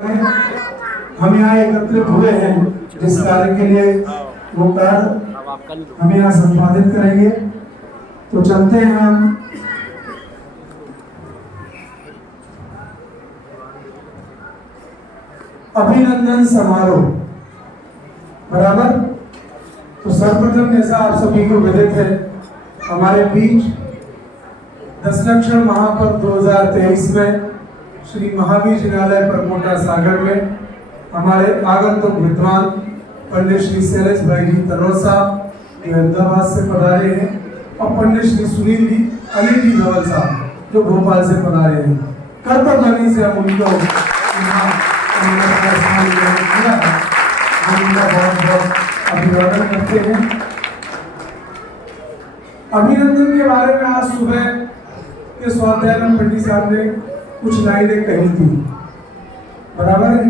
हम यहाँ एकत्रित हुए हैं जिस कार्य के लिए वो कार्य हम यहाँ संपादित करेंगे। तो चलते हैं हम अभिनंदन समारोह बराबर। तो सर्वप्रथम जैसा आप सभी को विदित है, हमारे बीच दशलक्षण महापर्व 2023 में श्री महावीर जिनालय परकोटा सागर में हमारे आगंतुक विद्वान पंडित श्री शैलेश भाई जी तरोर साहब जो अहमदाबाद से पधारे हैं और पंडित श्री सुनील जी अनिल जी धवल साहब जो भोपाल से पधारे हैं। कर्तव्य से हम उनको बहुत बहुत अभिवादन करते हैं। अभिनंदन के बारे में आज सुबह के स्वाध्याय में पंडित साहब ने कुछ लाइनें कही थी, बराबर है।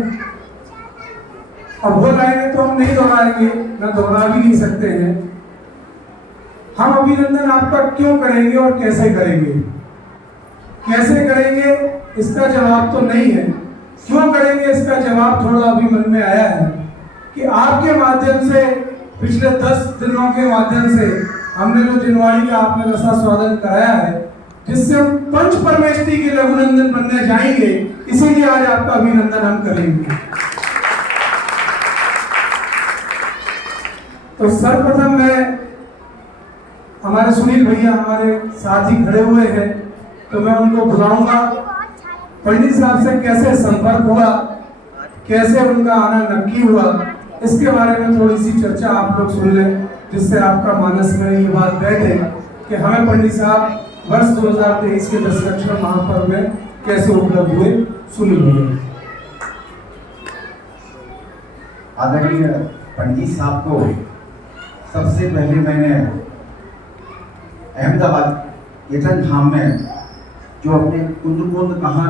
अब वो लाइनें तो हम नहीं दोहराएंगे, ना दोहरा भी नहीं सकते हैं। हम अभिनंदन आपका क्यों करेंगे और कैसे करेंगे? कैसे करेंगे इसका जवाब तो नहीं है, क्यों करेंगे इसका जवाब थोड़ा अभी मन में आया है कि आपके माध्यम से पिछले 10 दिनों के माध्यम से हमने जो जिनवाड़ी का आपने रसा स्वादन कराया है, जिससे हम पंच परमेष्टि के रघुनंदन बनने जाएंगे, इसीलिए आज आपका अभिनंदन हम करेंगे। तो सर्वप्रथम मैं हमारे सुनील भैया हमारे साथ ही खड़े हुए हैं, तो मैं उनको बुलाऊंगा। पंडित साहब से कैसे संपर्क हुआ, कैसे उनका आना नक्की हुआ, इसके बारे में थोड़ी सी चर्चा आप लोग सुन लें, जिससे आपका मानस में ये बात बैठे कि हमें पंडित साहब वर्ष 2023 के दशलक्षण महापर्व में कैसे उपलब्ध हुए। सुनिए। आदरणीय पंडित साहब को सबसे पहले मैंने अहमदाबाद कीर्तन धाम में जो अपने कुंद कहां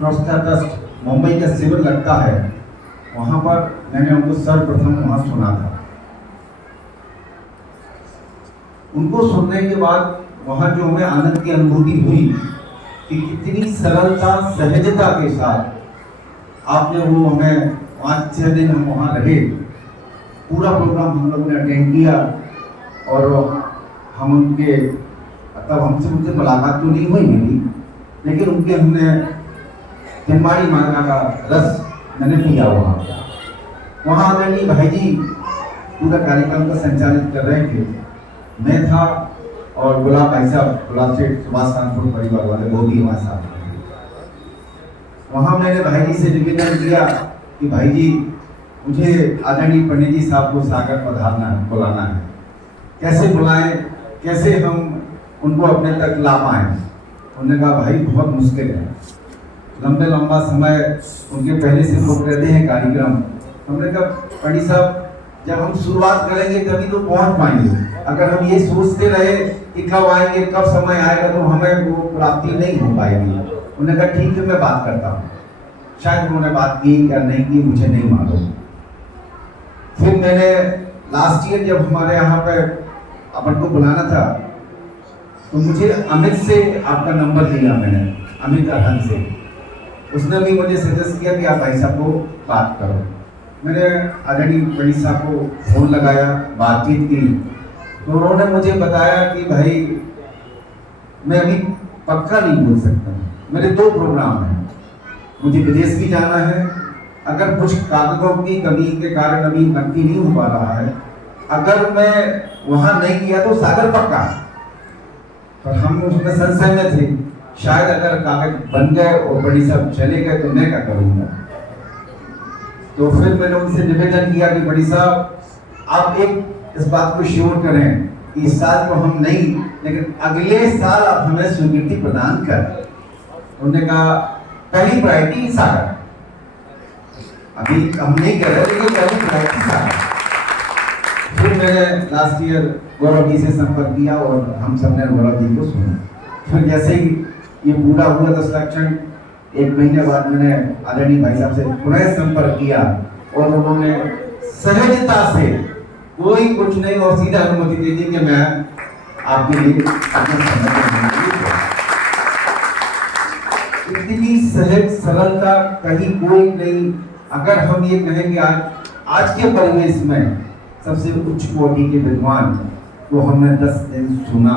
ट्रस्ट मुंबई का शिविर लगता है, वहां पर मैंने उनको सर्वप्रथम वहां सुना था। उनको सुनने के बाद वहाँ जो हमें आनंद की अनुभूति हुई कि कितनी सरलता सहजता के साथ आपने वो हमें 5-6 दिन हम वहाँ रहे, पूरा प्रोग्राम हम लोगों ने अटेंड किया और हम उनके तब हमसे उनसे मुलाकात तो नहीं हुई मेरी, लेकिन उनके हमने जनवाड़ी मांगा का रस मैंने पिया वहाँ आदरणीय भाई जी पूरा कार्यक्रम का संचालित कर रहे थे। मैं था और गुलाब भाई साहब, गुलाब से सुभाष कानपुर परिवार वाले वो भी हमारे साथ। वहाँ मैंने भाई जी से निवेदन किया कि भाई जी मुझे आदरणीय पंडित जी साहब को सागर पधारना है, बुलाना है। कैसे बुलाएं, कैसे हम उनको अपने तक ला पाएं? उन्होंने कहा भाई बहुत मुश्किल है, लंबा समय उनके पहले से लोग रहते हैं कार्यक्रम। हमने कहा पंडित साहब जब हम शुरुआत करेंगे तभी तो पहुंच पाएंगे, अगर हम ये सोचते रहे कि कब आएंगे कब समय आएगा तो हमें वो प्राप्ति नहीं हो पाएगी। उन्होंने कहा ठीक है मैं बात करता हूँ। शायद उन्होंने बात की या नहीं की मुझे नहीं मालूम। फिर मैंने लास्ट ईयर जब हमारे यहाँ पे अपन को बुलाना था तो मुझे अमित से आपका नंबर दिया मैंने, अमित अहन से। उसने भी मुझे सजेस्ट किया कि आप भाई साहब को बात करो। मैंने आदरणीय पंडित साहब को फोन लगाया, बातचीत की, तो उन्होंने मुझे बताया कि भाई मैं अभी पक्का नहीं बोल सकता, मेरे 2 प्रोग्राम हैं, मुझे विदेश भी जाना है। अगर कुछ कागजों की कमी के कारण अभी नक्की नहीं हो पा रहा है, अगर मैं वहाँ नहीं किया तो सागर पक्का। पर हम उसमें संशय में थे, शायद अगर कागज बन गए और पंडित साहब चले गए तो मैं क्या करूँगा। तो फिर मैंने उनसे निवेदन किया कि पंडित साहब आप एक इस बात को श्योर करें कि इस साल तो हम नहीं, लेकिन अगले साल आप हमें स्वीकृति प्रदान करें। उन्होंने कहा पहली प्रायोरिटी सागर, अभी हम नहीं कर रहे लेकिन पहली प्रायोरिटी सागर। फिर मैंने लास्ट ईयर गौरव जी से संपर्क किया और हम सबने गौरव जी को सुना। फिर जैसे ही ये पूरा हुआ दशलक्षण, 1 महीने बाद मैंने आदरणीय भाई साहब से पुनः संपर्क किया और उन्होंने सहजता से कोई कुछ नहीं और सीधा अनुमति दे दी कि मैं आपके लिए अपना समय इतनी सहज सरलता कहीं कोई नहीं। अगर हम ये कहें कि आज के परिवेश में सबसे उच्च कोटि के विद्वान को हमने 10 दिन सुना,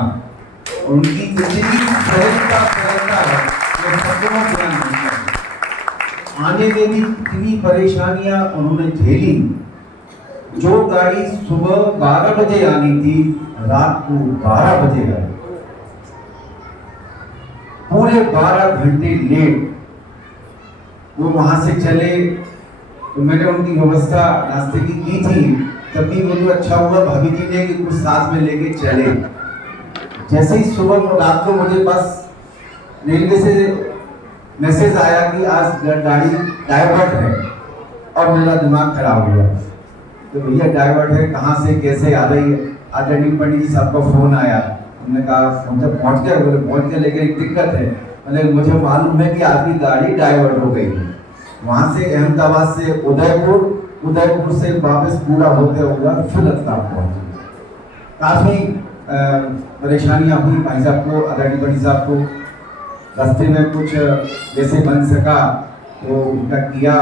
और उनकी जितनी सहजता सरलता है वो शब्दों में बयान नहीं है। आने में भी कितनी परेशानियां उन्होंने झेली। जो गाड़ी सुबह 12 बजे आनी थी, रात को 12 बजे आई, पूरे 12 घंटे लेट वो वहां से चले। तो मैंने उनकी व्यवस्था नाश्ते की थी, तब भी वो तो अच्छा हुआ भाभी जी ने कि कुछ साथ में लेके चले। जैसे ही सुबह रात को मुझे पास रेलवे से मैसेज आया कि आज गाड़ी डाइवर्ट है, और मेरा दिमाग खराब हुआ। तो भैया डाइवर्ट है, कहाँ से कैसे आ रही है? आदरणीय पंडित जी साहब का फोन आया, उन्होंने कहा हम जब पहुँच गए, बोले पहुँच गए लेकिन एक दिक्कत है। मैंने मुझे मालूम है कि आपकी गाड़ी डाइवर्ट हो गई है, वहाँ से अहमदाबाद से उदयपुर, उदयपुर से वापस पूरा होते हुआ फिर लद्दाख पहुँचे। काफ़ी परेशानियाँ हुई भाई साहब को, आदरणीय पंडित साहब को। रास्ते में कुछ जैसे बन सका तो उनका किया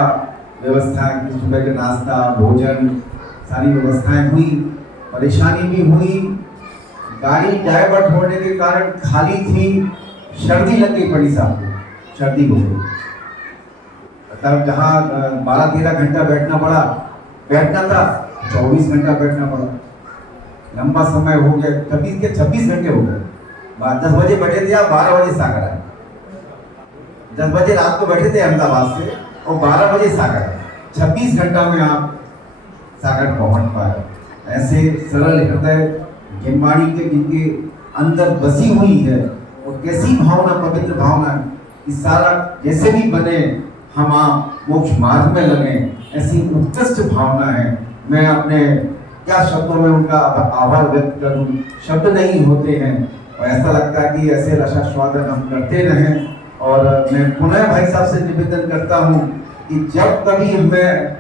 व्यवस्था कि सुबह का नाश्ता भोजन सारी व्यवस्थाएं हुई। परेशानी भी हुई, गाड़ी डाइवर्ट होने के कारण खाली थी, सर्दी लग गई पंडित साहब को, सर्दी हो गई। तब जहाँ 12-13 घंटा बैठना था 24 घंटा बैठना पड़ा। लंबा समय हो गया, 26 घंटे हो गए। 10 बजे बैठे थे आप, 12 बजे सागर आए। 10 बजे रात को बैठे थे अहमदाबाद से, और 12 बजे सागर आए। 26 घंटा में आप सागर पहुंच पाए। ऐसे सरल हृदय जिनवाणी के जिनके अंदर बसी हुई है, और कैसी भावना, पवित्र भावना, इस सारा जैसे भी बने हम आप मोक्ष मार्ग में लगे, ऐसी उत्कृष्ट भावना है। मैं अपने क्या शब्दों में उनका आभार व्यक्त करूं, शब्द नहीं होते हैं। और ऐसा लगता है कि ऐसे रसास्वादन हम करते रहें। और मैं पुनः भाई साहब से निवेदन करता हूं कि जब कभी हमें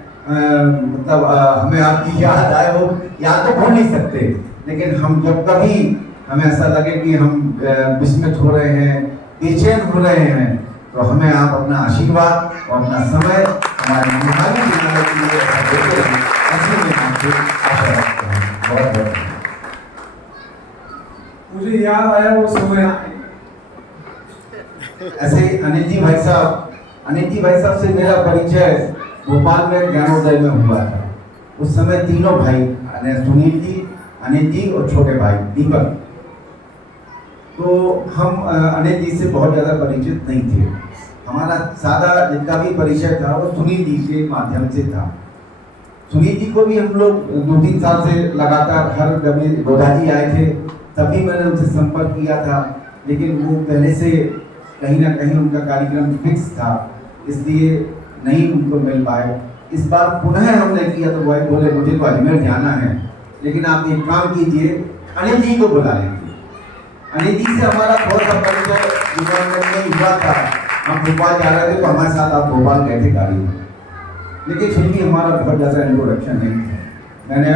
आपकी याद आए हो, याद तो भूल नहीं सकते, लेकिन हम जब कभी हमें ऐसा लगे कि हम विस्मित हो रहे हैं, बेचैन हो रहे हैं, तो हमें आप अपना आशीर्वाद और अपना समय हमारे मेहमानी दिलाने के लिए ऐसा देते हैं। ऐसे में आपसे आशा रखते हैं। बहुत बहुत मुझे याद आया वो समय। ऐसे अनिल जी भाई साहब से मेरा परिचय भोपाल में ज्ञानोदय में हुआ था। उस समय तीनों भाई, सुनील जी, अनिल जी और छोटे भाई दीपक, तो हम अनिल जी से बहुत ज़्यादा परिचित नहीं थे। हमारा सादा जितना भी परिचय था वो सुनील जी के माध्यम से था। सुनील जी को भी हम लोग 2-3 साल से लगातार हर कभी गोधा जी आए थे तभी मैंने उनसे संपर्क किया था, लेकिन वो पहले से कहीं ना कहीं उनका कार्यक्रम फिक्स था, इसलिए नहीं उनको मिल पाए। इस बार पुनः हमने किया तो वही बोले मुझे तो अजमेर जाना है, लेकिन आप एक काम कीजिए, अनिल जी को बुला लीजिए। अनिल जी से हमारा थोड़ा सा परिचय हुआ था। हम भोपाल जा रहे थे तो हमारे साथ आप भोपाल गए थे गाड़ी में, लेकिन फिर भी हमारा बहुत ज़्यादा इंट्रोडक्शन नहीं था।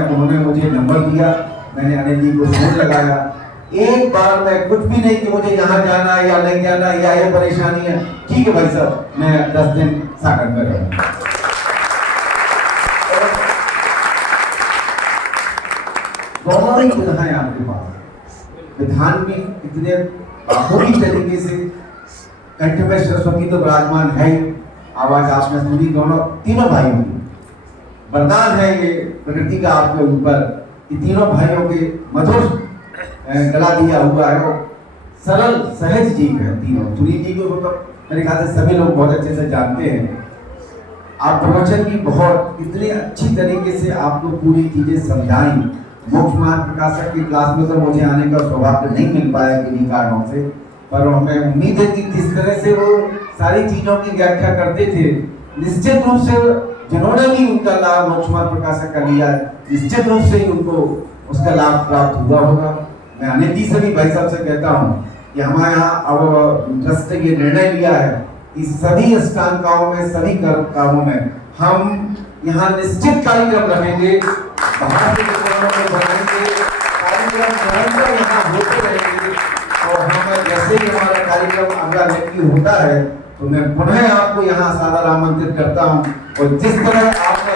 उन्होंने मुझे नंबर दिया, मैंने अनिल जी को फोन लगाया। एक बार मैं कुछ भी नहीं कि मुझे यहाँ जाना है या नहीं जाना है या ये परेशानी है, ठीक है भाई साहब मैं 10 दिन सागर में रहूँगा। दोनों ही विधाएं आपके पास, विधान भी इतने बाखूबी तरीके से, कंठ में सरस्वती तो विराजमान है, आवाज आपने सुनी, दोनों तीनों भाइयों की वरदान है ये प्रकृति का आपके ऊपर कि तीनों भाइयों के मधुर गला दिया हुआ है। वो सरल सहज जीव है तीनों। सुनील जी को तो मेरे ख्याल से सभी लोग बहुत अच्छे से जानते हैं। आप प्रवचन भी बहुत इतने अच्छी तरीके से आपको पूरी चीजें समझाई। मोक्ष मार्ग प्रकाशक की क्लास में तो मुझे आने का सौभाग्य नहीं मिल पाया किन्हीं कारणों से, पर हमें उम्मीद है कि जिस तरह से वो सारी चीजों की व्याख्या करते थे, निश्चित रूप से जिन्होंने भी उनका लाभ मोक्ष मार्ग प्रकाशक का लिया, निश्चित रूप से ही उनको उसका लाभ प्राप्त हुआ होगा। मैं अनिल जी से भी भाई साहब से कहता हूँ कि हमारे यहाँ अब ट्रस्ट ने ये निर्णय लिया है कि सभी अष्टांगाओं में, सभी कामों में हम यहाँ निश्चित कार्यक्रम रखेंगे, बाहर के बनाएंगे कार्यक्रम, निरंतर यहाँ होते रहेंगे। और हम जैसे ही हमारा कार्यक्रम अगला व्यक्ति होता है तो मैं पुनः आपको यहाँ सादर आमंत्रित करता हूँ और जिस तरह आपने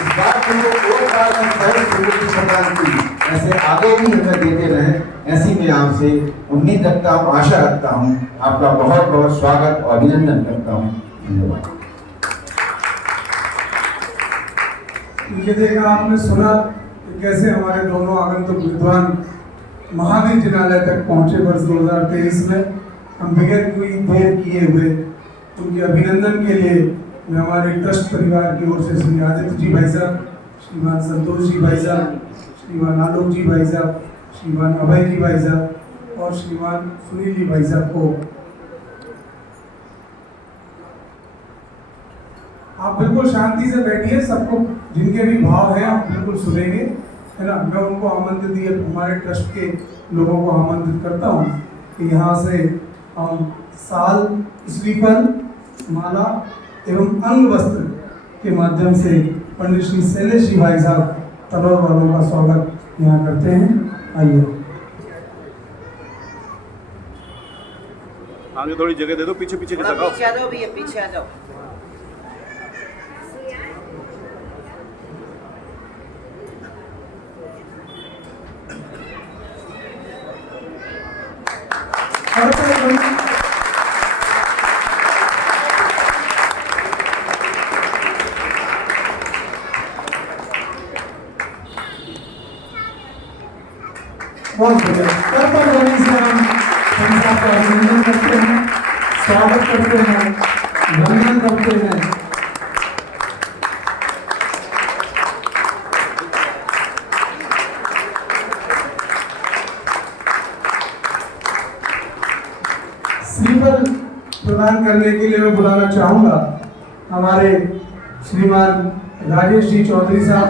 इस बात को एक बार में बहुत स्वीकृति प्रदान की, ऐसे आगे भी हमें देते रहे, ऐसी मैं आपसे उम्मीद रखता हूँ, आशा रखता हूँ। आपका बहुत बहुत स्वागत और अभिनंदन करता हूँ। धन्यवाद। ये देखा आपने सुना कि कैसे हमारे दोनों आगंतुक विद्वान महावीर जिनालय तक पहुंचे वर्ष 2023 में। हम बगैर कोई देर किए हुए उनके अभिनंदन के लिए मैं हमारे ट्रस्ट परिवार की ओर से श्री आदित्य जी भाई साहब, श्रीमान संतोष जी भाई साहब, श्रीमान आलोक जी भाई साहब, श्रीमान अभय जी भाई साहब और श्रीमान सुनील जी भाई साहब को आप बिल्कुल शांति से बैठिए। सबको जिनके भी भाव हैं आप बिल्कुल सुनेंगे, है ना। मैं उनको आमंत्रित दिए हमारे ट्रस्ट के लोगों को आमंत्रित करता हूँ कि यहाँ से हम साल, श्रीफल, माला एवं अंग वस्त्र के माध्यम से पंडित श्री शैलेश जी भाई साहब तलौर वालों का स्वागत यहाँ करते हैं। आइए आगे थोड़ी जगह दे दो, पीछे पीछे थोड़ा पीछे आ जाओ भैया, पीछे आ जाओ। बहुत बढ़िया। कर्तव्य ध्वनि से हम संस्था का अभिनंदन करते हैं, स्वागत करते हैं, वंदन करते हैं। श्रीफल प्रदान करने के लिए मैं बुलाना चाहूंगा हमारे श्रीमान राजेश जी चौधरी साहब,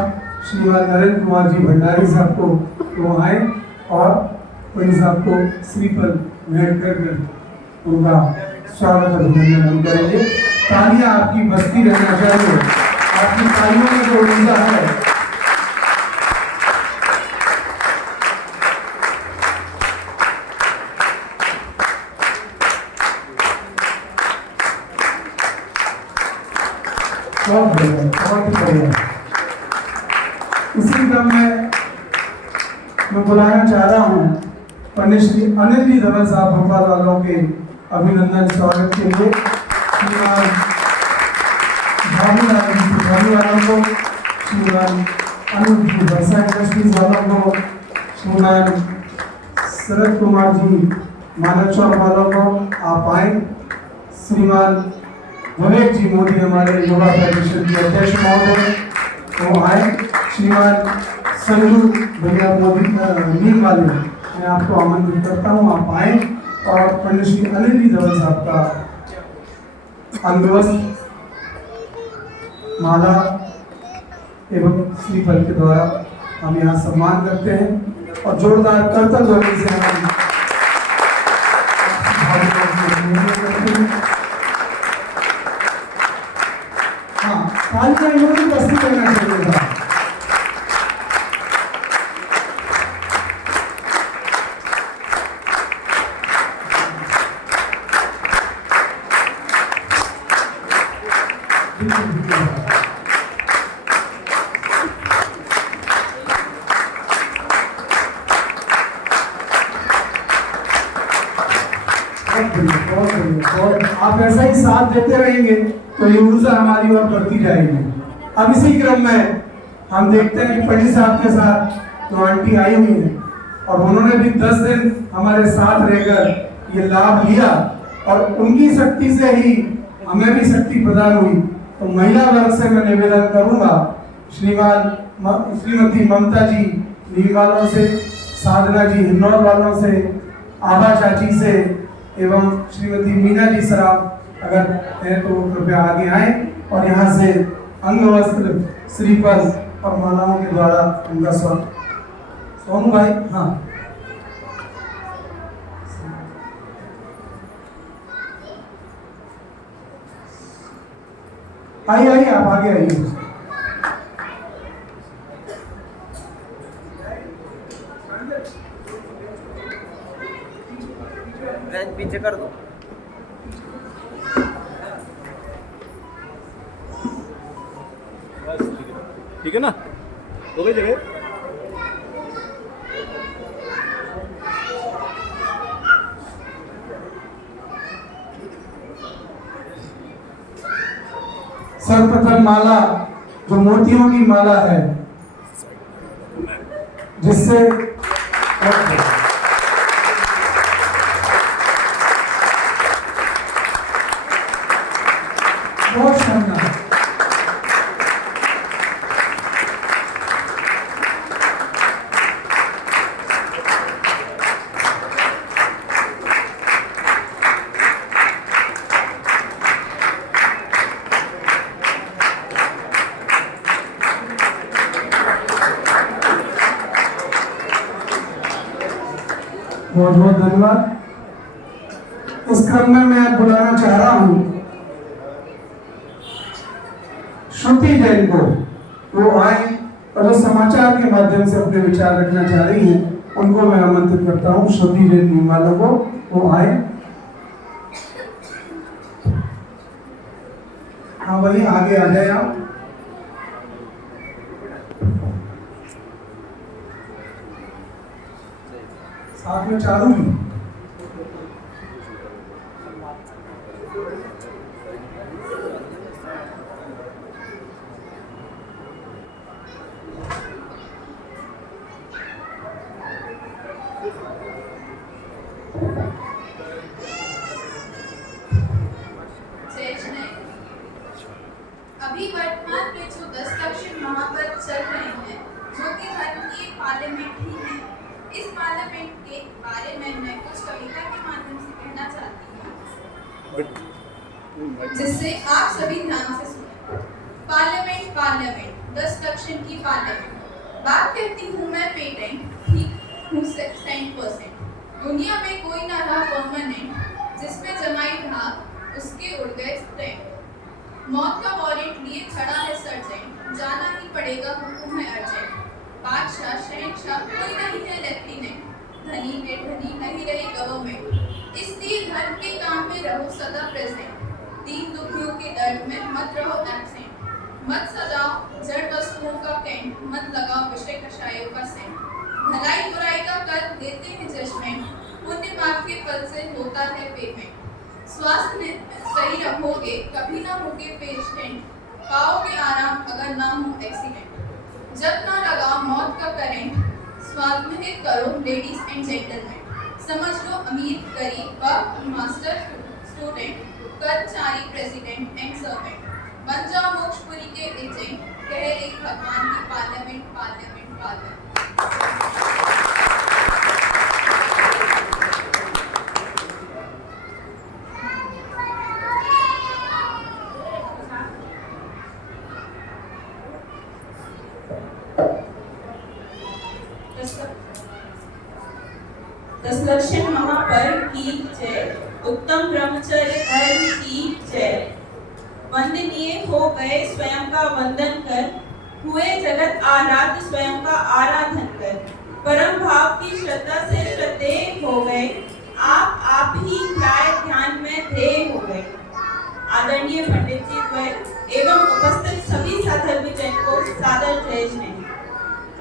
श्रीमान नरेंद्र कुमार जी भंडारी साहब को वो आए और पंडित साहब को श्रीफल भेंट कर उनका स्वागत अभिनंदन हम करेंगे। तालियां आपकी बजती रहना चाहिए, आपकी तालियों में जो ऊर्जा है बहुत बढ़िया, बहुत ही बढ़िया। इसी क्रम में मैं बुलाना चाह रहा हूँ पंडित श्री अनिल जी धवन साहब भोपाल वालों के अभिनंदन स्वागत के लिए। श्रीमान भाभी वालों को, श्रीमान अनुज जी वर्षा इंडस्ट्रीज वालों को, श्रीमान शरद कुमार जी मानव चौक वालों को आप आए। श्रीमान विवेक जी मोदी हमारे युवा फेडरेशन के अध्यक्ष महोदय वो आए। श्रीमान संजू भैया मोदी नील वाले मैं आपको आमंत्रित करता हूँ, आप आए और पंडित श्री अनिल जी धवन साहब का अंगवस्त्र, माला एवं श्रीफल के द्वारा हम यहाँ सम्मान करते हैं और जोरदार कर्तव्य ध्वनि से हम हाँ तालियां इन्होंने बस्ती करना चाहिए था। और आप ऐसा ही साथ देते रहेंगे तो ये ऊर्जा हमारी और बढ़ती जाएगी। अब इसी क्रम में हम देखते हैं कि पंडित साहब के साथ तो आंटी आई हुई है और उन्होंने भी 10 दिन हमारे साथ रहकर ये लाभ लिया और उनकी शक्ति से ही हमें भी शक्ति प्रदान हुई। तो महिला वर्ग से मैं निवेदन करूंगा, श्रीमती ममता जी नील वालों से, साधना जी हिन्नौर वालों से, आभा चाची से एवं श्रीमती मीना जी सराफ अगर है तो कृपया आगे आए और यहाँ से अंग वस्त्र, श्रीफल और मालाओं के द्वारा उनका स्वागत। सोनू भाई, हाँ आइए आइए, आप आगे आइए। पीछे कर दो। ठीक है ना, हो गई जगह। सर्वप्रथम माला जो मोतियों की माला है, जिससे बहुत शानदार। बहुत बहुत धन्यवाद। इस क्रम में मैं बुलाना चाह रहा हूं श्रुति जैन को, वो आए और जो समाचार के माध्यम से अपने विचार रखना चाह रही हैं, उनको मैं आमंत्रित करता हूं। श्रुति जैन वालों को वो आए। हाँ भाई आगे आ जाए आप। साथ में चालू भी। अभी वर्तमान में जो 10 दक्षिण महापर्व चल रहे हैं, जो कि धर्म की पार्लियामेंट ही है, इस पार्लियामेंट के बारे में मैं कुछ कविता के माध्यम से कहना चाहती हूँ, जिससे आप सभी ध्यान से सुने। पार्लियामेंट पार्लियामेंट 10 दक्षिण की पार्लियामेंट, बात कहती हूँ मैं पेटेंट, ठीक हूँ 100%। दुनिया में कोई ना रहा परमानेंट, जिसमें जमाई धाक उसके उड़ गए स्टैंड। मौत का वारंट लिए खड़ा है सर्जेंट, जाना ही पड़ेगा हुक्म है अर्जेंट। बादशाह शहंशाह कोई नहीं है लेफ्टिनेंट, धनी बेधनी नहीं रही गवर्नमेंट। इसलिए धर्म के काम में रहो सदा प्रेजेंट, दीन दुखियों के दर्द में मत रहो एब्सेंट। मत सजाओ जड़ वस्तुओं का कैंट, मत लगाओ विषय कषायों का सेंट। भलाई बुराई का कर देते हैं जजमेंट, पुण्य पाप के फल से होता है पेमेंट। स्वास्थ्य में सही रखोगे कभी ना होगे पेशेंट, पाओगे आराम अगर ना हो एक्सीडेंट। जब ना लगाओ मौत का करंट, स्वात्महित करो लेडीज एंड जेंटलमैन। समझ लो अमीर गरीब व मास्टर स्टूडेंट, कर्मचारी प्रेसिडेंट एंड सर्वेंट। बन जाओ मोक्षपुरी के एजेंट, कह रही भगवान की पार्लियामेंट पार्लियामेंट पार्लियामेंट। दस दक्षिण महापर्व की जय, उत्तम ब्रह्मचर्य धर्म की जय। वंदनीय हो गए स्वयं का वंदन कर, हुए जगत आराध्य स्वयं का आराधन कर। परम भाव की श्रद्धा से श्रद्धेय हो गए, आप ही ध्यान में ध्येय हो गए। आदरणीय पंडित जी द्वय एवं उपस्थित सभी साधर्मी जन को सादर जय जय।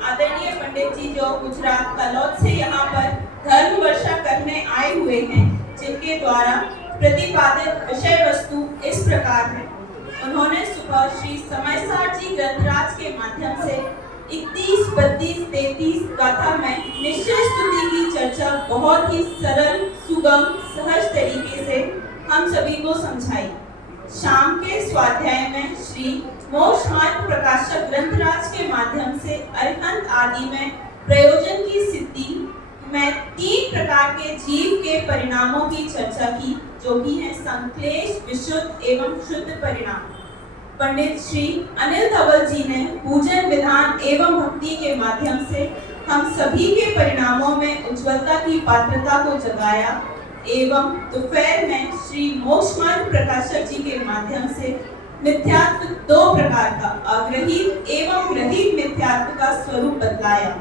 आदरणीय पंडित जी जो गुजरात कलौद से यहाँ पर धर्म वर्षा करने आए हुए हैं, जिनके द्वारा प्रतिपादित विषय वस्तु इस प्रकार है। उन्होंने सुबह श्री समयसार जी ग्रंथराज के माध्यम से 31, 32, 33 गाथा में निश्चय स्तुति की चर्चा बहुत ही सरल, सुगम, सहज तरीके से हम सभी को समझाई। शाम के स्वाध्याय में श्री मोक्ष मार्ग प्रकाशक ग्रंथराज के माध्यम से अरिहंत आदि में प्रयोजन की सिद्धि में 3 प्रकार के जीव के परिणामों की चर्चा की, जो भी है संक्लेश, विशुद्ध एवं शुद्ध परिणाम। पंडित श्री अनिल धवल जी ने पूजन विधान एवं भक्ति के माध्यम से हम सभी के परिणामों में उज्ज्वलता की पात्रता को जगाया एवं दोपहर में श्री मोक्ष मार्ग प्रकाशक जी के माध्यम से मिथ्यात्व 2 प्रकार का, अग्रहित एवं ग्रहित मिथ्यात्व का स्वरूप बतलाया।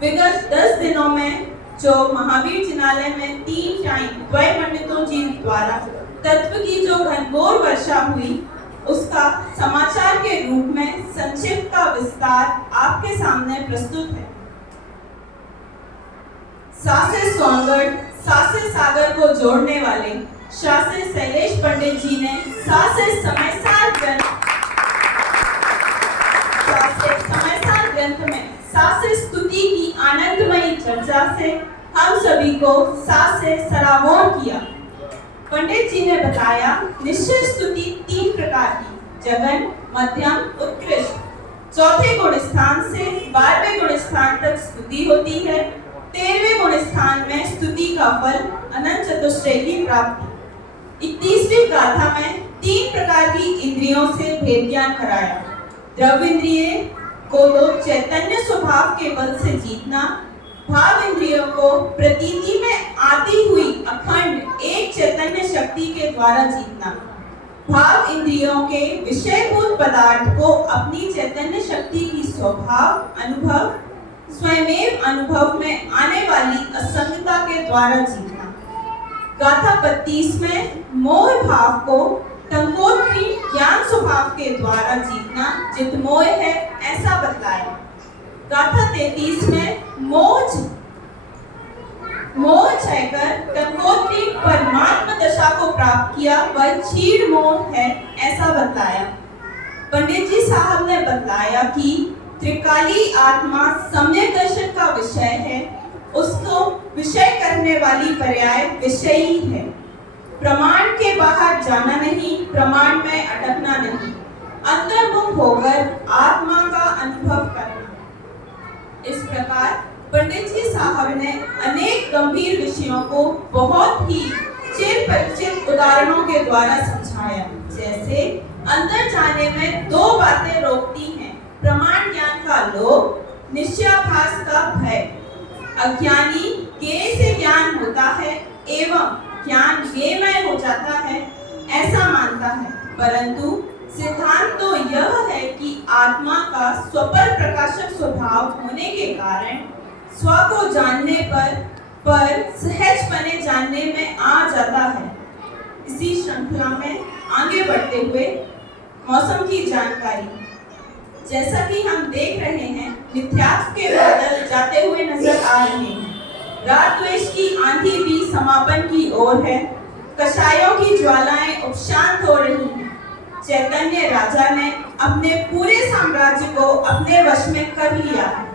विगत 10 दिनों में जो महावीर जिनालय में 3 टाइम द्वय पंडितों जी द्वारा तत्व की जो घनघोर वर्षा हुई, उसका समाचार के रूप में संक्षिप्त का विस्तार आपके सामने प्रस्तुत है। सासे सोनगढ़ सासे सागर को जोड़ने वाले शासे शैलेश पंडित जी ने सासे समयसार ग्रंथ में सासे स्तुति की आनंदमयी चर्चा से हम सभी को सासे सराबोर किया। पंडित जी ने बताया निश्चय स्तुति 3 प्रकार की, जगन, मध्यम, उत्कृष्ट। चौथे गुण स्थान से 12वें गुण स्थान तक स्तुति होती है। 13वें गुण स्थान में स्तुति का फल अनंत चतुष्टय की प्राप्ति। 31वीं गाथा में 3 प्रकार की इंद्रियों से भेद ज्ञान कराया। द्रव्य इंद्रिय को तो चैतन्य स्वभाव के बल से जीतना, भाव इंद्रियों को प्रतीति में आती हुई अखंड एक चैतन्य शक्ति के द्वारा जीतना, भाव इंद्रियों के विषयभूत पदार्थ को अपनी चैतन्य शक्ति की स्वभाव अनुभव स्वयमेव अनुभव में आने वाली असंगता के द्वारा जीतना। गाथा 32 में मोह भाव को टंकोत्री ज्ञान स्वभाव के द्वारा जीतना जित मोह है ऐसा बतलाया। गाथा 33 में मोह छहकर टंकोत्री परमात्मा दशा को प्राप्त किया वह क्षीण मोह है ऐसा बतलाया। पंडित जी साहब ने बतलाया कि त्रिकाली आत्मा सम्यक दर्शन का विषय है, उसको विषय करने वाली पर्याय विषयी है। प्रमाण के बाहर जाना नहीं, प्रमाण में अटकना नहीं, अंतर्मुख होकर आत्मा का अनुभव करना। इस प्रकार पंडित जी साहब ने अनेक गंभीर विषयों को बहुत ही चिर परिचित उदाहरणों के द्वारा समझाया। जैसे अंदर जाने में 2 बातें रोकती हैं, प्रमाण ज्ञान का लोभ, निश्चयाभास का भय। अज्ञानी ज्ञेय से ज्ञान होता है एवं ज्ञान ज्ञेयमय हो जाता है ऐसा मानता है, परंतु सिद्धांत तो यह है कि आत्मा का स्वपर प्रकाशक स्वभाव होने के कारण स्व को जानने पर सहज बने जानने में आ जाता है। इसी श्रृंखला में आगे बढ़ते हुए मौसम की जानकारी, जैसा कि हम देख रहे हैं मिथ्यात्व के बादल जाते हुए नजर आ रहे हैं। रात द्वेष की आंधी भी समापन की ओर है, कषायों की ज्वालाएं उपशांत हो रही हैं। चैतन्य राजा ने अपने पूरे साम्राज्य को अपने वश में कर लिया है।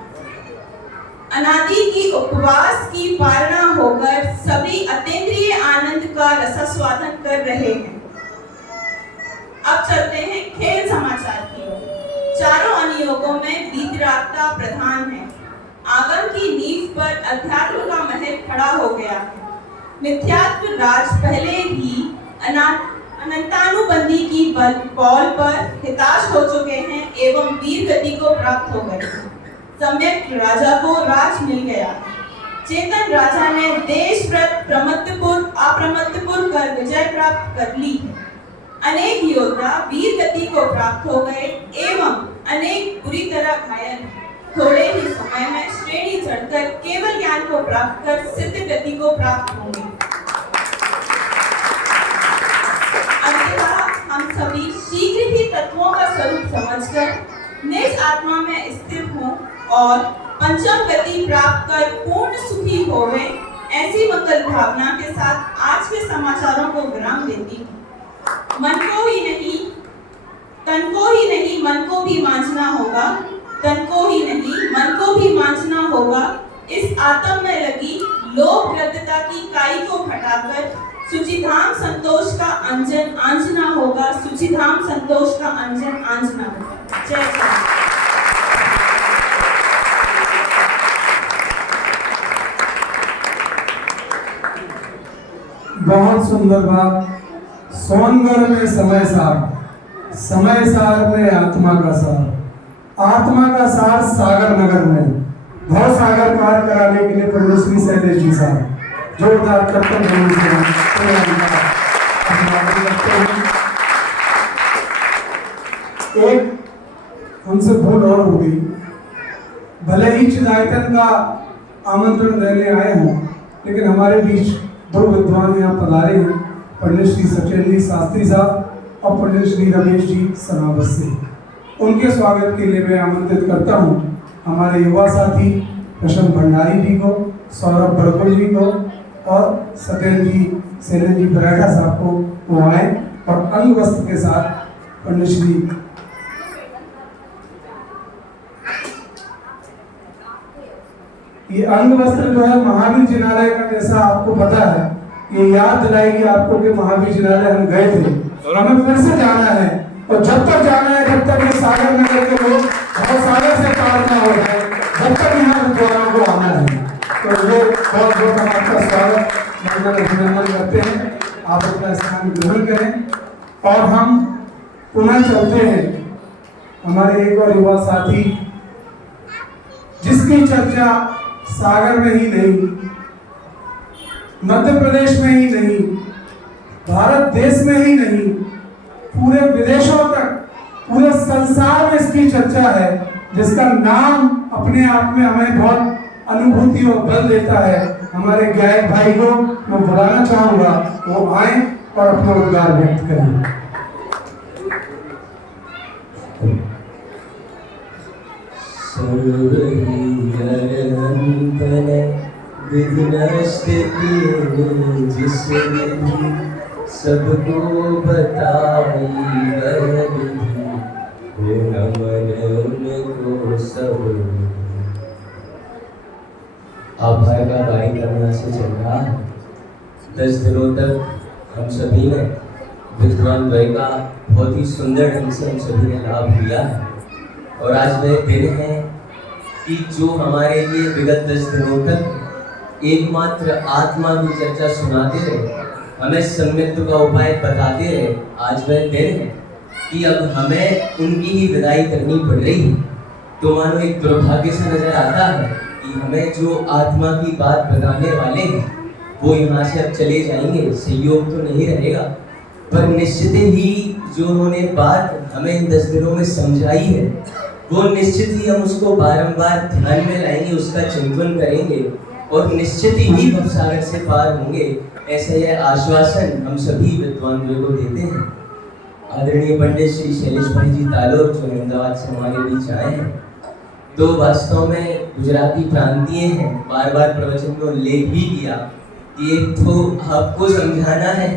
अनादि की उपवास की पालना होकर सभी अतीन्द्रिय आनंद का रसास्वादन कर रहे हैं। अब चलते हैं खेल समाचार की ओर। चारों अनुयोगों में वीतरागता प्रधान है। आगम की नींव पर अध्यात्म का महल खड़ा हो गया है। मिथ्यात्व राज पहले ही अनंतानुबंधी की बॉल पर हिताश हो चुके हैं एवं वीर गति को प्राप्त हो गए। सम्यक राजा को राज मिल गया। चेतन राजा ने देश अप्रमत्तपुर कर विजय प्राप्त कर ली है। अनेक योद्धा वीर गति को प्राप्त हो गए एवं अनेक बुरी तरह घायल हैं। थोड़े ही समय में श्रेणी चढ़कर केवल ज्ञान को प्राप्त कर सिद्ध गति को प्राप्त होंगे। अंततः हम सभी शीघ्र ही तत्वों का स्वरूप समझकर निज आत्मा में स्थिर हों और पंचम गति प्राप्त कर पूर्ण सुखी होवे, ऐसी मंगल भावना के साथ आज के समाचारों को विराम देती हूँ। मन को ही नहीं, तन को ही नहीं, मन को भी मांझना होगा। तन को ही नहीं, मन को भी मांझना होगा। इस आत्म में लगी लोभ ग्रद्धता की काई को हटाकर सुचिधाम संतोष का अंजन आंजना होगा। सुचिधाम संतोष का अंजन आंजना होगा। जय जय। बहुत सुंदर बात। सोनगढ़ में समय सार में आत्मा का सार, आत्मा का सार सागर नगर में भव सागर पार कराने के लिए पंडित श्री शैलेश जी साहब जोरदार कर्तव्य एक हमसे भूल और हो गई। भले ही चिदायतन का आमंत्रण देने आए हों, लेकिन हमारे बीच 2 विद्वान यहाँ पधारे हैं, पंडित श्री सत्येंद्र शास्त्री साहब और पंडित श्री रमेश जी सनावत से। उनके स्वागत के लिए मैं आमंत्रित करता हूँ हमारे युवा साथी प्रशांत भंडारी जी को, सौरभ बड़कुल जी को और सत्येंद्र जी, शैलेंद्र जी बराठा साहब को वो आए और अंग वस्त्र के साथ पंडित श्री ये अंग वस्त्र जो है महावीर जिनालय का, जैसा आपको पता है, ये याद दिलाएगी आपको कि महावीर जिनालय हम गए थे और हमें फिर से जाना है। और जब तक जाना है, जब तक ये सागर नगर के लोग बहुत सालों से पार ना हो जाए, जब तक यहाँ विद्वानों को आना है। तो ये बहुत बहुत हम आपका स्वागत अभिनंदन करते हैं। आप अपना स्थान ग्रहण करें और हम पुनः चलते हैं हमारे एक और युवा साथी जिसकी चर्चा सागर में ही नहीं, मध्य प्रदेश में ही नहीं, भारत देश में ही नहीं, पूरे विदेशों तक, पूरे संसार में इसकी चर्चा है, जिसका नाम अपने आप में हमें बहुत अनुभूति और बल देता है। हमारे गायक भाई को मैं बुलाना चाहूंगा, वो आए और अपना उद्गार व्यक्त करें। जिसने सबको बताई उनको सब आभार का कार्यक्रम से चल रहा है। 10 दिनों तक हम सभी ने विद्वान द्वय का बहुत ही सुंदर ढंग से हम सभी ने लाभ लिया है और आज वह दिन है कि जो हमारे लिए विगत 10 दिनों तक एकमात्र आत्मा की चर्चा सुनाते रहे, हमें सम्मिलित का उपाय बताते रहे, आज वह दिन है कि अब हमें उनकी ही विदाई करनी पड़ रही है। तो मानो एक दुर्भाग्य से नजर आता है कि हमें जो आत्मा की बात बताने वाले हैं वो यहाँ से अब चले जाएंगे, सहयोग तो नहीं रहेगा, पर निश्चित ही जो उन्होंने बात हमें इन 10 दिनों में समझाई है वो निश्चित ही हम उसको बारंबार ध्यान में लाएंगे, उसका चिंतन करेंगे और निश्चित ही भवसागर से पार होंगे। ऐसा यह आश्वासन हम सभी विद्वान को देते हैं। आदरणीय पंडित श्री शैलेश भाई जी तालोर जो अहमदाबाद से हमारे बीच आए हैं, तो वास्तव में गुजराती प्रांतीय हैं, बार बार प्रवचन में उल्लेख भी किया कि एक तो आपको समझाना है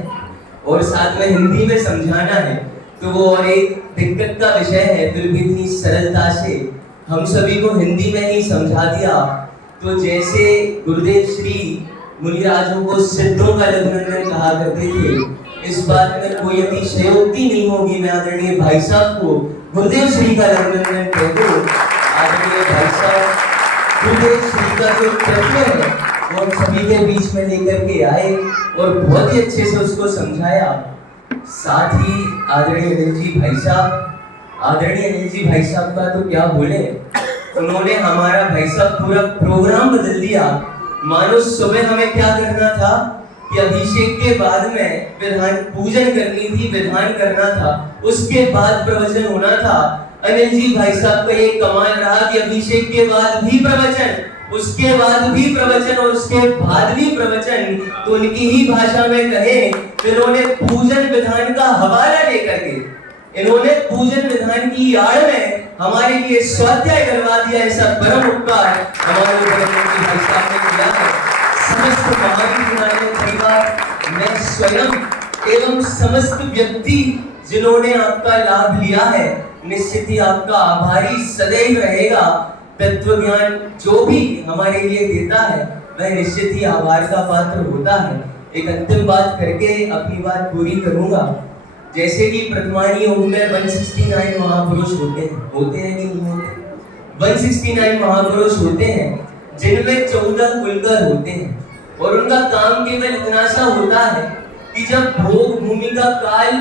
और साथ में हिंदी में समझाना है, तो वो और एक दिक्कत का विषय है, फिर भी इतनी सरलता से हम सभी को हिंदी में ही समझा दिया। तो जैसे गुरुदेव श्री मुनिराजों को सिद्धों का रघुनंदन कहा करते थे, इस बात में कोई अतिशयोक्ति नहीं होगी। मैं आदरणीय भाई साहब को गुरुदेव श्री का रघुनंदन कह दूं। आदरणीय भाई साहब गुरुदेव श्री का जो तत्व है वो हम सभी के बीच में लेकर के आए और बहुत ही अच्छे से उसको समझाया। साथ ही आदरणीय अनिल जी भाई साहब का तो क्या बोले, उन्होंने हमारा भाई साहब पूरा प्रोग्राम बदल दिया। मानो सुबह हमें क्या करना था कि अभिषेक के बाद में विधान पूजन करनी थी, विधान करना था, उसके बाद प्रवचन होना था। अनिल जी भाई साहब का ये कमाल रहा कि अभिषेक के बाद भी प्रवचन, उसके बाद भी प्रवचन और उसके बाद भी प्रवचन, तो उनकी ही भाषा में कहें तो इन्होंने पूजन विधान का हवाला लेकर के इन्होंने पूजन विधान की आड़ में हमारे लिए स्वाध्याय करवा दिया। ऐसा परम उपकार हमारे भाई साहब ने किया है। समस्त महावीर परिवार, मैं स्वयं एवं समस्त व्यक्ति जिन्होंने आपका लाभ लिया है, निश्चित ही आपका आभारी सदैव रहेगा। तत्व ज्ञान जो भी हमारे लिए देता है वह निश्चित ही आभार का पात्र होता है। एक अंतिम बात करके अपनी बात पूरी करूंगा। जैसे कि प्रथमानी योग में 169 महापुरुष होते हैं कि नहीं होते? 169 महापुरुष होते हैं जिनमें 14 कुलकर होते हैं और उनका काम केवल इतना सा होता है कि जब भोग भूमि का काल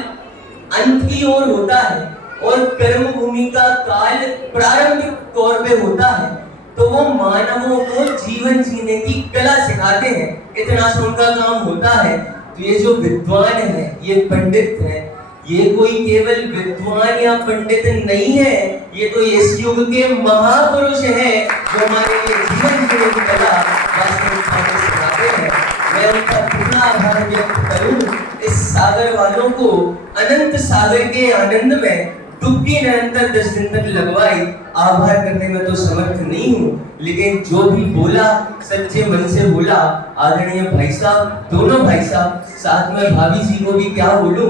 अंत की ओर होता है और कर्म भूमि का काल प्रारंभिक तौर पे होता है, तो वो मानवों को जीवन जीने की कला सिखाते हैं। इतना सा उनका काम होता है। तो ये जो विद्वान है, ये पंडित है, ये कोई केवल विद्वान या पंडित नहीं है, ये तो इस युग के महापुरुष हैं जो हमारे लिए जीवन जीने की कला वास्तविक सिखाते हैं। मैं उनका पूरा आभार व्यक्त करूं। इस सागर वालों को अनंत सागर के आनंद में डुबकी निरंतर 10 दिन तक लगवाई। आभार करने में तो समर्थ नहीं हूँ, लेकिन जो भी बोला सच्चे मन से बोला। आदरणीय भाई साहब, दोनों भाई साहब, साथ में भाभी जी को भी क्या बोलूं।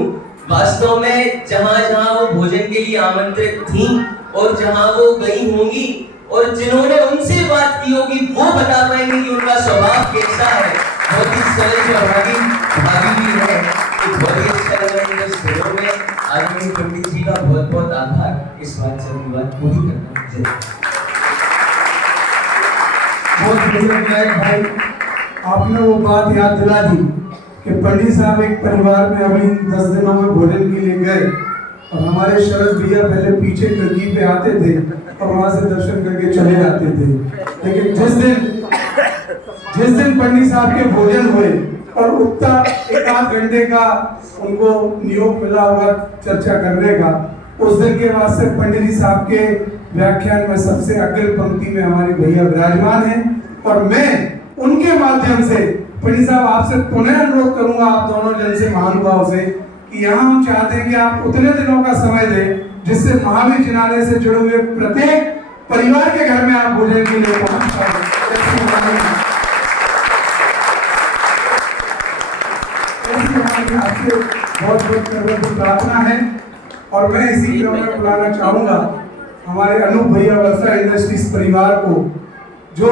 वास्तव में जहां वो भोजन के लिए आमंत्रित थी और जहां वो गई होंगी और जिन्होंने उनसे बात की होगी वो बता पाएंगे कि उनका स्वभाव कैसा है। बहुत ही सरल स्वभावी भाभी भी है। बहुत ही अच्छा लगा इनके शहरों में। आदरणीय पंडित जी का बहुत बहुत आभार। इस बात से अपनी बात पूरी करना जय। बहुत बढ़िया भाई, आपने वो बात याद दिला दी कि पंडित साहब एक परिवार में अभी 10 दिनों में भोजन के लिए गए और हमारे शरद भैया पहले पीछे गद्दी पे आते थे और वहां से दर्शन करके चले जाते थे। लेकिन जिस दिन पंडित साहब के भोजन हुए और उतना 1-8 घंटे का उनको नियोग मिला होगा चर्चा करने का, उस दिन के बाद से पंडित जी साहब के व्याख्यान में सबसे अग्र पंक्ति में हमारे भैया विराजमान हैं। और मैं उनके माध्यम से पंडित साहब आपसे पुनः अनुरोध करूंगा, आप दोनों जन से महानुभाव से, कि यहाँ हम चाहते हैं कि आप उतने दिनों का समय दें जिससे महावीर जिनालय से जुड़े हुए प्रत्येक परिवार के घर में आप भोजन के लिए पहुंच पाए। आपसे बहुत बहुत प्रार्थना है। और मैं इसी क्रम में बुलाना चाहूंगा हमारे अनूप भैया वर्षा इंडस्ट्रीज परिवार को, जो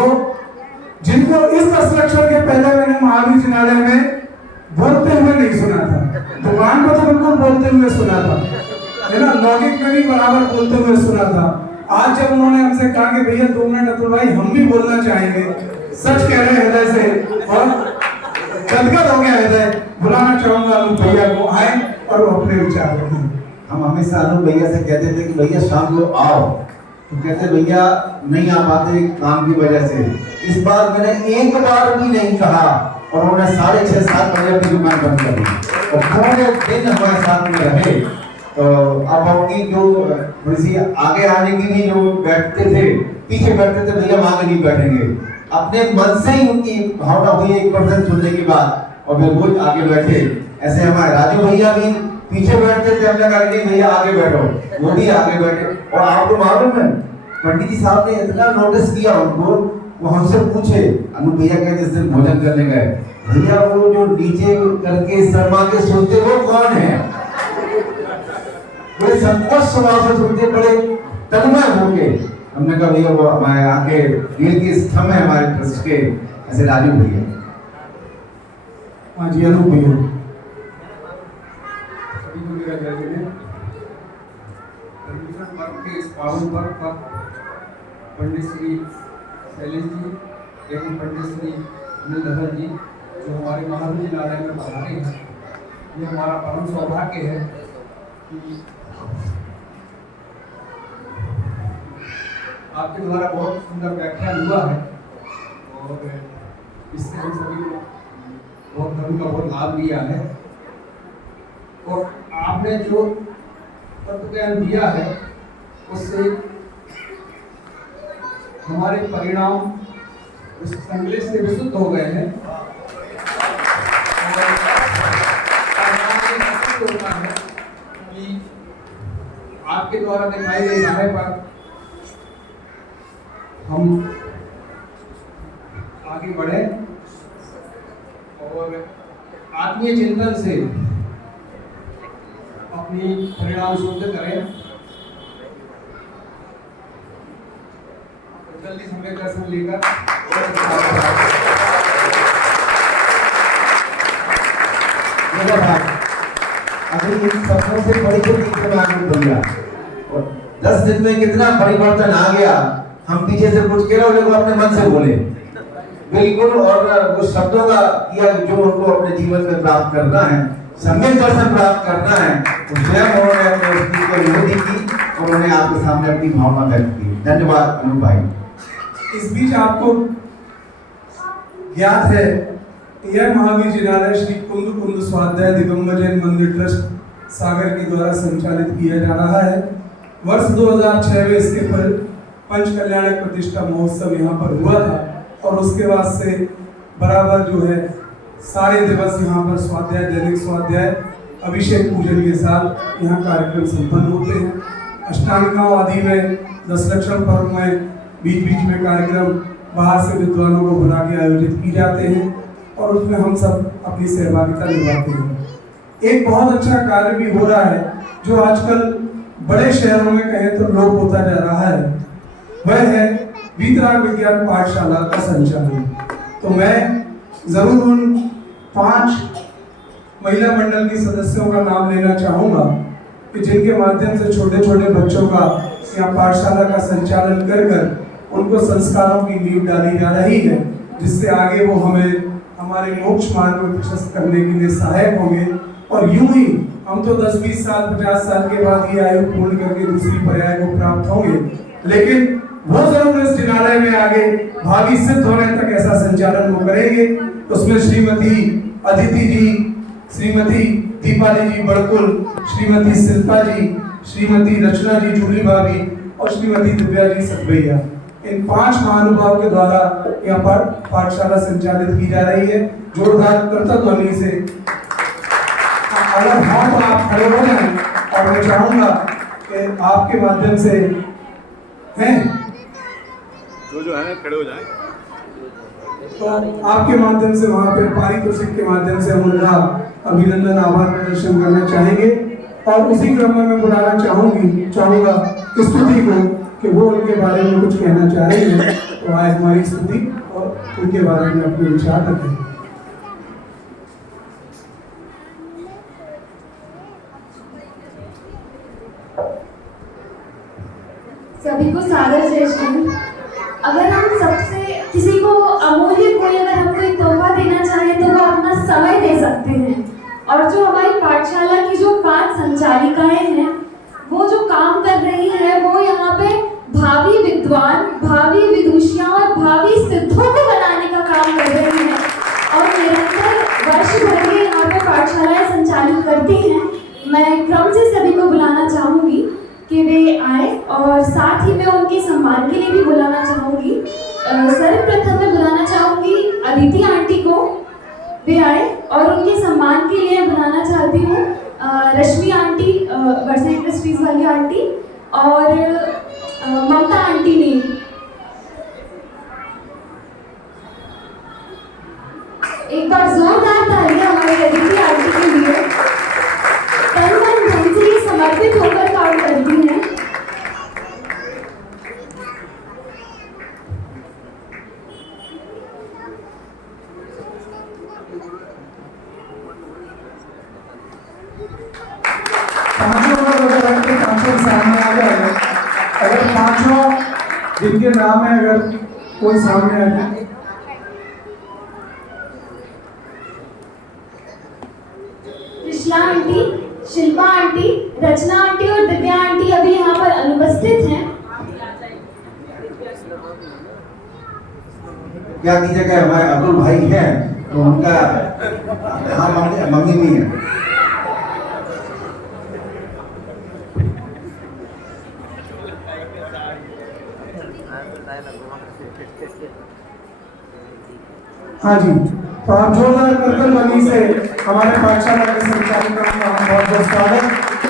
जिनको इस 10 लक्षण के पहले मैंने महावीर जिनालय में बोलते हुए नहीं सुना था। दुकान पर तो बिल्कुल बोलते हुए सुना था, है ना, लौकिक में भी बराबर बोलते हुए सुना था। आज जब उन्होंने हमसे कहा कि भैया 2 मिनट अतुल भाई हम भी बोलना चाहेंगे, सच कह रहे हैं हृदय से और गदगद हो गया हृदय। बुलाना चाहूंगा अनूप भैया को, आए और वो अपने विचार रखें। हम हमेशा अनूप भैया से कहते थे कि भैया शाम को आओ, तो कहते भैया नहीं आ पाते काम की वजह से। इस बार मैंने एक बार भी नहीं कहा और उन्होंने 6:30-7 बजे अपनी दुकान बंद कर दी और पूरे दिन हमारे साथ में रहे। तो अब उनकी जो थोड़ी सी आगे आने की भी जो बैठते थे, पीछे बैठते थे, भैया आगे नहीं बैठेंगे, अपने मन से ही उनकी भावना हुई 1% सुनने के बाद और फिर वो आगे बैठे। ऐसे हमारे राजू भैया भी पीछे बैठते थे, हमने कहा कि भैया आगे बैठो, वो भी आगे बैठे। और आपको मालूम है पंडित जी साहब ने इतना नोटिस किया उनको, वो हमसे पूछे, अनूप भैया कहते जिस दिन भोजन करने गए, भैया वो जो नीचे करके शर्मा के सोते वो कौन है? बड़े संकोच स्वभाव से सुनते, बड़े तन्मय होंगे। हमने कहा भैया वो हमारे यहाँ के रील के स्तंभ है हमारे ट्रस्ट के, ऐसे राजू भैया। हाँ जी, अनूप भैया सभी को मेरा जय जय। के इस पावन पर्व पर पंडित श्री शैलेश जी एवं पंडित श्री अनिल धवन जी जो हमारे महावीर जिनालय में पधारे हैं, ये हमारा परम सौभाग्य है कि आपके द्वारा बहुत सुंदर व्याख्यान हुआ है और इससे हम सभी को बहुत धर्म का बहुत लाभ लिया है। और आपने जो तत्व ज्ञान दिया है उससे हमारे परिणाम उस संग्रह से विशुद्ध हो गए हैं कि आपके द्वारा दिखाई गई राह पर हम आगे बढ़े और आत्मीय चिंतन से अपनी परिणाम शुद्ध करें। जल्दी समय दर्शन लेकर अभी सबसे बड़ी भैया और 10 दिन में कितना परिवर्तन आ गया। हम पीछे से कुछ कह रहे हो, अपने मन से बोले बिल्कुल, और वो शब्दों का किया जो उनको अपने जीवन में प्राप्त करना है, सम्यक दर्शन प्राप्त करना है, तो स्वयं उन्होंने अपने उस चीज को विरोधी की और उन्होंने आपके सामने अपनी भावना व्यक्त की। धन्यवाद अनूप भाई। इस बीच आपको ज्ञात है यह महावीर जिनालय श्री कुंद कुंद स्वाध्याय दिगंबर जैन मंदिर ट्रस्ट सागर के द्वारा संचालित किया जा रहा है। वर्ष 2006 में इसके पर पंच कल्याणक प्रतिष्ठा महोत्सव यहाँ पर हुआ था और उसके बाद से बराबर जो है सारे दिवस यहाँ पर स्वाध्याय, दैनिक स्वाध्याय, अभिषेक पूजन के साथ यहाँ कार्यक्रम संपन्न होते हैं। अष्टांगिकाओं आदि में 10 लक्षण पर्व में बीच बीच में कार्यक्रम बाहर से विद्वानों को बुला के आयोजित की जाते हैं और उसमें हम सब अपनी सहभागिता निभाते हैं। एक बहुत अच्छा कार्य भी हो रहा है जो आजकल बड़े शहरों में कहें तो लोप होता जा रहा है, वह है वीतराग विज्ञान पाठशाला का संचालन। तो मैं जरूर उन 5 महिला मंडल की सदस्यों का नाम लेना चाहूँगा कि जिनके माध्यम से छोटे छोटे बच्चों का यहाँ पाठशाला का संचालन कर कर उनको संस्कारों की नींव डाली जा रही है, जिससे आगे वो हमें हमारे मोक्ष मार्ग में प्रशस्त करने के लिए सहायक होंगे। और यूं ही हम तो 10-20 साल 50 साल के बाद ये आयु पूर्ण करके दूसरी पर्याय को प्राप्त होंगे, लेकिन वो जरूर इस जिनालय में आगे भावी सिद्ध होने तक ऐसा संचालन वो करेंगे। उसमें श्रीमती अदिति जी, श्रीमती दीपाली जी बड़कुल, श्रीमती शिल्पा जी, श्रीमती रचना जी जूली भाभी और श्रीमती दिव्या जी सतभैया, इन 5 महानुभाव के द्वारा यहाँ पर पाठशाला संचालित की जा रही है। जोरदार करतब ध्वनि से अगर हाँ तो आप खड़े हो जाएं और मैं चाहूंगा कि आपके माध्यम से हैं जो है खड़े हो जाएं, तो आपके माध्यम से वहाँ पे पारितोषिक के माध्यम से हम उनका अभिनंदन आभार प्रदर्शन करना चाहेंगे। और उसी क्रम में मैं बुलाना चाहूंगा स्तुति को कि वो उनके बारे में कुछ कहना चाह रही है, तो आए हमारी स्तुति और उनके बारे में अपने विचार रखें। सभी को सादर जय श्री। अगर हम सबसे किसी को अमूल्य कोई अगर हम कोई तोहफा देना चाहें तो वो अपना समय दे सकते हैं। और जो हमारी पाठशाला की जो 5 संचालिकाएं हैं वो जो काम कर रही हैं वो यहाँ पे भावी विद्वान, भावी विदुषियाँ और भावी सिद्धों को बनाने का काम कर रही हैं और निरंतर वर्ष भर में यहाँ पे पाठशालाएं संचालित करती हैं। मैं क्रम से सभी को बुलाना चाहूँगी कि वे आए और साथ ही मैं उनके सम्मान के लिए भी बुलाना चाहूँगी। सर्वप्रथम मैं बुलाना चाहूँगी अदिति आंटी को, वे आए और उनके सम्मान के लिए बुलाना चाहती हूँ रश्मि आंटी, वर्षा इंडस्ट्रीज वाली आंटी और ममता आंटी ने। एक बार जोरदार तालियां हमारे अदिति आंटी के लिए, तन मन धन से समर्पित होकर काम करती हैं। पांचों सामने आ जाए, अगर 5 जिनके नाम है अगर कोई सामने आ जाए। कृष्णा आंटी, शिल्पा आंटी, रचना आंटी और दिव्या आंटी अभी यहाँ पर अनुपस्थित हैं। क्या की जगह हमारे अब्दुल भाई हैं तो उनका हाँ मम्मी भी है। हाँ जी, तो आप जोरदार करतल ध्वनि से हमारे पाठशाला के संचालकों का हम बहुत बहुत स्वागत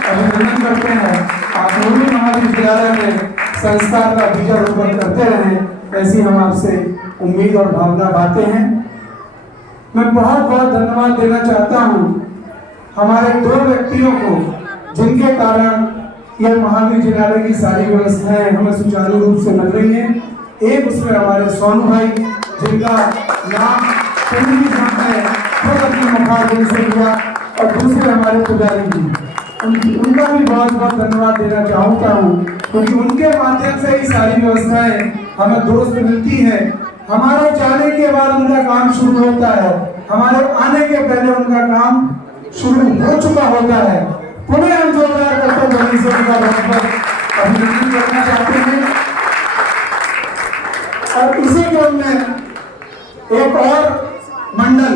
अभिनंदन करते हैं। आप दोनों महाविद्यालय में संस्कार का बीजारोपण करते रहें, ऐसी हम आपसे उम्मीद और भावना बांटते हैं। मैं बहुत बहुत धन्यवाद देना चाहता हूँ हमारे 2 व्यक्तियों को जिनके कारण यह महाविद्यालय की सारी व्यवस्थाएं हमें सुचारू रूप से मिल रही हैं। एक उसमें हमारे सोनू भाई जिनका नाम है खुद अपनी मुखाग्नि से लिया, और दूसरे हमारे पुजारी जी, उनका भी बहुत बहुत धन्यवाद देना चाहता हूँ क्योंकि उनके माध्यम से ही सारी व्यवस्थाएं हमें दुरुस्त मिलती हैं। हमारे जाने के बाद उनका काम शुरू होता है, हमारे आने के पहले उनका काम शुरू हो चुका होता है। पुनः हम जोरदार करते ध्वनि से उनका बहुत बहुत अभिनंदन करना चाहते हैं। और इसी क्रम में एक और मंडल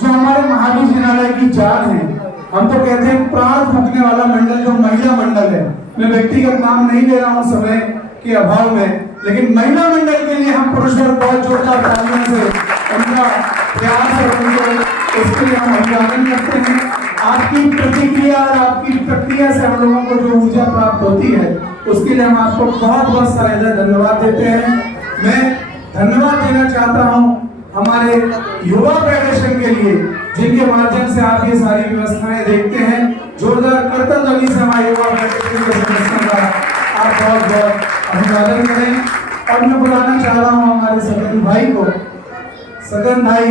जो हमारे महाविद्यालय की जान है, हम तो कहते हैं प्राण फूकने वाला मंडल जो महिला मंडल है। मैं व्यक्तिगत नाम नहीं ले रहा हूँ समय के अभाव में, लेकिन महिला मंडल के लिए हम पुरुष वर्ग बहुत जोरदार तालियों से उनका प्रयास और उनको इसके लिए हम अभिवादन करते हैं। आपकी प्रतिक्रिया और आपकी प्रक्रिया से हम लोगों को जो ऊर्जा प्राप्त होती है उसके लिए हम आपको बहुत बहुत सारे धन्यवाद देते हैं। मैं धन्यवाद देना चाहता हूं हमारे युवा फेडरेशन के लिए जिनके माध्यम से आप ये सारी व्यवस्थाएं देखते हैं। जोरदार करतल ध्वनि से हमारे युवा फेडरेशन के सदस्यों का आप बहुत बहुत अभिवादन करें। और मैं बुलाना चाह रहा हूँ हमारे सगन भाई को। सगन भाई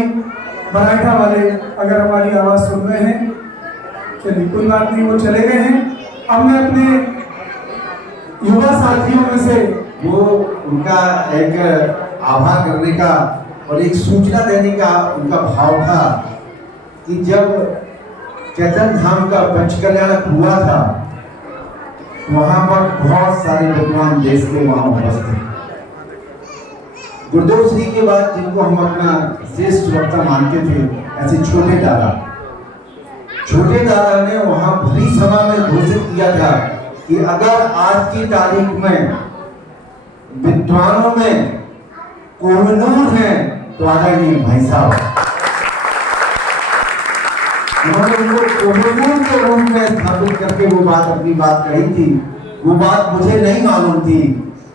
मराठा वाले अगर हमारी आवाज सुन रहे हैं, चलिए कोई बात नहीं, वो चले गए हैं। अब मैं अपने युवा साथियों में से वो उनका एक आभार करने का और एक सूचना देने का उनका भाव था कि जब चैतन्य धाम का पंच कल्याणक हुआ था वहां पर बहुत सारे विद्वान देश के वहां उपस्थित। गुरुदेव श्री के बाद जिनको हम अपना श्रेष्ठ वक्ता मानते थे, ऐसे छोटे दादा ने वहां भरी सभा में घोषित किया था कि अगर आज की तारीख में विद्वानों में कोहिनूर है तो आदरणीय भाई साहब, उन्होंने उनको कोहिनूर के रूप में स्थापित करके वो बात अपनी बात कही थी। वो बात मुझे नहीं मालूम थी,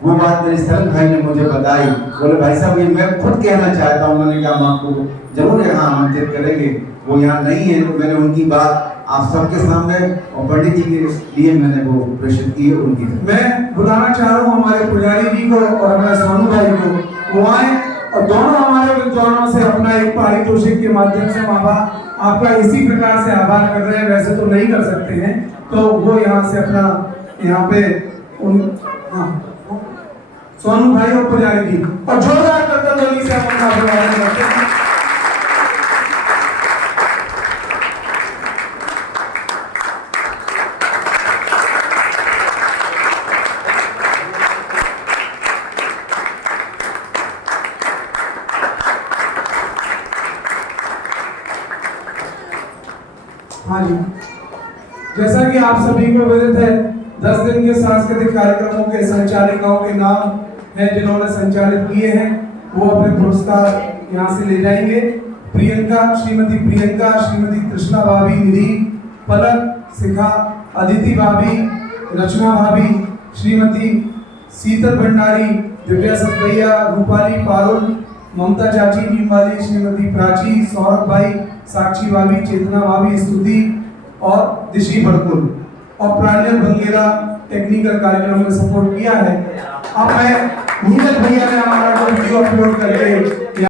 वो बात मेरे सरल भाई ने मुझे बताई। बोले भाई साहब ये मैं खुद कहना चाहता हूँ। उन्होंने कहा हम आपको जरूर यहाँ आमंत्रित करेंगे। वो यहाँ नहीं है तो मैंने उनकी बात आप सबके सामने और पंडित जी के लिए मैंने वो प्रेषित की है उनकी। मैं बुलाना चाह रहा हूँ हमारे पुजारी जी को और हमारे सोनू भाई को, वो आए और दोनों हमारे विद्वानों से अपना एक पारितोषिक के माध्यम से बाबा आपका इसी प्रकार से आभार कर रहे हैं। वैसे तो नहीं कर सकते हैं, तो वो यहाँ से अपना यहाँ पे उन सोनू भाई और पुजारी जी और जोरदार करतल ध्वनि से अपना अभिवादन करते हैं। हाँ जी, जैसा कि आप सभी को विदित है 10 दिन के सांस्कृतिक कार्यक्रमों के संचालिकाओं के नाम हैं जिन्होंने संचालित किए हैं। वो अपने पुरस्कार यहाँ से ले जाएंगे। प्रियंका, श्रीमती प्रियंका, श्रीमती कृष्णा भाभी, निधि, पलक, शिखा, अदिति भाभी, रचना भाभी, श्रीमती शीतल भंडारी, दिव्या सतभैया, रूपाली पारुल, ममता चाची नीमवाली, श्रीमती प्राची, सौरभ भाई, साक्षी भाभी, चेतना भाभी, स्तुति और दिशी भड़कुल और प्रांजल बंगेरा टेक्निकल कार्यक्रम में सपोर्ट किया है। अब मैं नीरज भैया ने हमारा जो वीडियो अपलोड करके